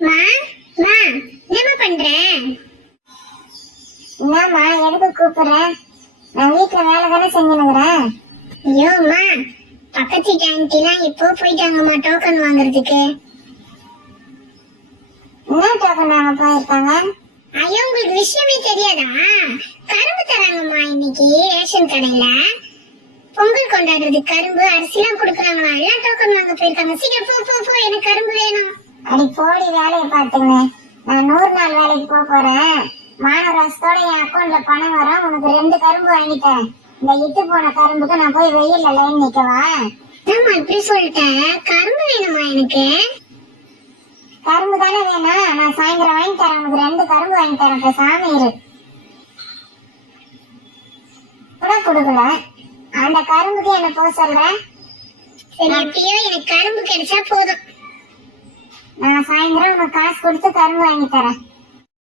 மா மா என்னமா பண்ற? என்னம்மா எதுக்கு கூப்பிடுற? நான் வீட்டுல வேலை தானே செஞ்சுனுக்குறேன். ஐயோம்மா, பக்கத்து ஆண்டிலாம் இப்போ போயிட்டாங்கம்மா டோக்கன் வாங்குறதுக்கு. என்ன டோக்கன் வாங்க போயிருக்காங்க? ஐயோ, உங்களுக்கு விஷயமே தெரியாதா? கரும்பு தராங்கம்மா இன்னைக்கு ரேஷன் கடையில. பொங்கல் கொண்டாடுறதுக்கு கரும்பு அரிசிலாம் கொடுக்குறாங்களா, எல்லாம் டோக்கன் வாங்க போயிருக்காங்க. சீக்கிரம் போ போ போ, எனக்கு கரும்பு வேணும். அடி போடி, வேலையை பார்த்துங்க. நான் 100 நாள் வேலைக்கு போறேன். மாநகராசத்தோட என் அக்கௌண்ட்ல பணம் வரும். உனக்கு 2 கரும்பு வாங்கிட்டேன். இந்த இட்டு போன கரும்புக்கு நான் போய் வெயில்ல லைன் நிக்கவா? ஆமா, இப்படி சொல்லிட்டேன். கரும்பு வேணுமா எனக்கு? கரும்பு தானே வேணும். நான் சாயந்தரம் வாங்கி தரேன். உனக்கு 2 கரும்பு வாங்கி தரேன். சாமி இரு. கூட கொடுக்கல. அந்த கரும்புக்கு என்ன போக சொல்றேன்? சரி, எப்படியோ எனக்கு கரும்பு கிடைச்சா போதும். நான் சாயந்தரம் உனக்கு காசு கொடுத்து கரும்பு வாங்கி தரேன்.